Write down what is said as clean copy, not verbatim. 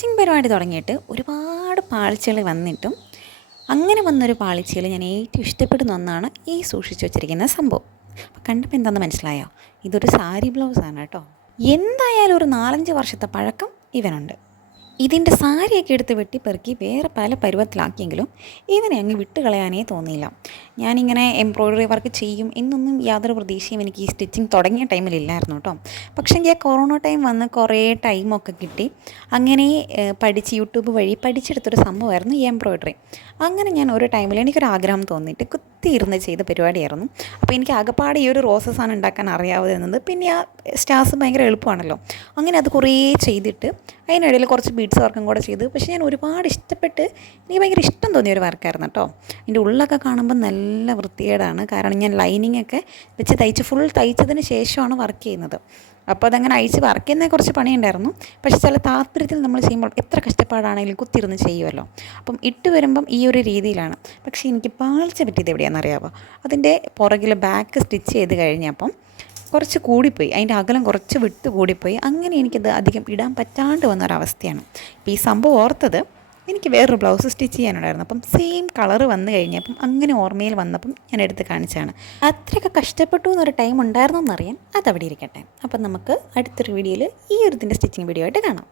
Stitching പരിപാടി തുടങ്ങിയിട്ട് ഒരുപാട് പാളിച്ചകൾ വന്നിട്ടും അങ്ങനെ വന്നൊരു പാളിച്ചയിൽ ഞാൻ ഏറ്റവും ഇഷ്ടപ്പെടുന്ന ഒന്നാണ് ഈ സൂക്ഷിച്ചു വച്ചിരിക്കുന്ന സംഭവം. അപ്പോൾ കണ്ടപ്പോൾ എന്താണെന്ന് മനസ്സിലായോ? ഇതൊരു സാരി ബ്ലൗസാണ് കേട്ടോ. എന്തായാലും ഒരു 4-5 വർഷത്തെ പഴക്കം ഇവനുണ്ട്. ഇതിൻ്റെ സാരിയൊക്കെ എടുത്ത് വെട്ടിപ്പെറുക്കി വേറെ പല പരുവത്തിലാക്കിയെങ്കിലും ഇവനെ അങ്ങ് വിട്ടുകളയാനേ തോന്നിയില്ല. ഞാനിങ്ങനെ എംബ്രോയ്ഡറി വർക്ക് ചെയ്യും എന്നൊന്നും യാതൊരു പ്രതീക്ഷയും എനിക്ക് ഈ സ്റ്റിച്ചിങ് തുടങ്ങിയ ടൈമിലില്ലായിരുന്നു കേട്ടോ. പക്ഷേ എനിക്ക് കൊറോണ ടൈം വന്ന് കുറേ ടൈമൊക്കെ കിട്ടി. അങ്ങനെ പഠിച്ച് യൂട്യൂബ് വഴി പഠിച്ചെടുത്തൊരു സംഭവമായിരുന്നു ഈ എംബ്രോയ്ഡറി. അങ്ങനെ ഞാൻ ഒരു ടൈമിൽ എനിക്കൊരാഗ്രഹം തോന്നിയിട്ട് കുത്തിയിരുന്ന് ചെയ്ത പരിപാടിയായിരുന്നു. അപ്പോൾ എനിക്ക് ആകെപ്പാടെ ഈ ഒരു റോസസാണ് ഉണ്ടാക്കാൻ അറിയാവുന്നത്. പിന്നെ ആ സ്റ്റാർസ് ഭയങ്കര എളുപ്പമാണല്ലോ. അങ്ങനെ അത് കുറേ ചെയ്തിട്ട് അതിനിടയിൽ കുറച്ച് ബീഡ്സ് വർക്കും കൂടെ ചെയ്ത്. പക്ഷേ ഞാൻ ഒരുപാട് ഇഷ്ടപ്പെട്ട് എനിക്ക് ഭയങ്കര ഇഷ്ടം തോന്നിയ ഒരു വർക്കായിരുന്നു കേട്ടോ. എൻ്റെ ഉള്ളൊക്കെ കാണുമ്പോൾ നല്ല വൃത്തികേടാണ്. കാരണം ഞാൻ ലൈനിങ് ഒക്കെ വെച്ച് തയ്ച്ച് ഫുൾ തയ്ച്ചതിന് ശേഷമാണ് വർക്ക് ചെയ്യുന്നത്. അപ്പോൾ അതങ്ങനെ അഴിച്ച് വർക്ക് ചെയ്യുന്നതിന് കുറച്ച് പണിയുണ്ടായിരുന്നു. പക്ഷേ ചില താല്പര്യത്തിൽ നമ്മൾ ചെയ്യുമ്പോൾ എത്ര കഷ്ടപ്പാടാണെങ്കിലും കുത്തിരുന്ന് ചെയ്യുമല്ലോ. അപ്പം ഇട്ട് വരുമ്പം ഈ ഒരു രീതിയിലാണ്. പക്ഷേ എനിക്ക് പാളിച്ച പറ്റിയത് എവിടെയാണെന്ന് അറിയാമോ? അതിൻ്റെ പുറകിൽ ബാക്ക് സ്റ്റിച്ച് ചെയ്ത് കഴിഞ്ഞപ്പം കുറച്ച് കൂടിപ്പോയി, അതിൻ്റെ അകലം കുറച്ച് വിട്ട് കൂടിപ്പോയി. അങ്ങനെ എനിക്കത് അധികം ഇടാൻ പറ്റാണ്ട് വന്നൊരവസ്ഥയാണ്. ഇപ്പോൾ ഈ സംഭവം ഓർത്തത് എനിക്ക് വേറൊരു ബ്ലൗസ് സ്റ്റിച്ച് ചെയ്യാനുണ്ടായിരുന്നു. അപ്പം സെയിം കളറ് വന്നു കഴിഞ്ഞപ്പം അങ്ങനെ ഓർമ്മയിൽ വന്നപ്പം ഞാൻ എടുത്ത് കാണിച്ചാണ്. അത്രയൊക്കെ കഷ്ടപ്പെട്ടു എന്നൊരു ടൈം ഉണ്ടായിരുന്നു എന്നറിയാൻ അതവിടെ ഇരിക്കട്ടെ. അപ്പം നമുക്ക് അടുത്തൊരു വീഡിയോയിൽ ഈ ഒരു ഇതിൻ്റെ സ്റ്റിച്ചിങ് വീഡിയോ ആയിട്ട് കാണാം.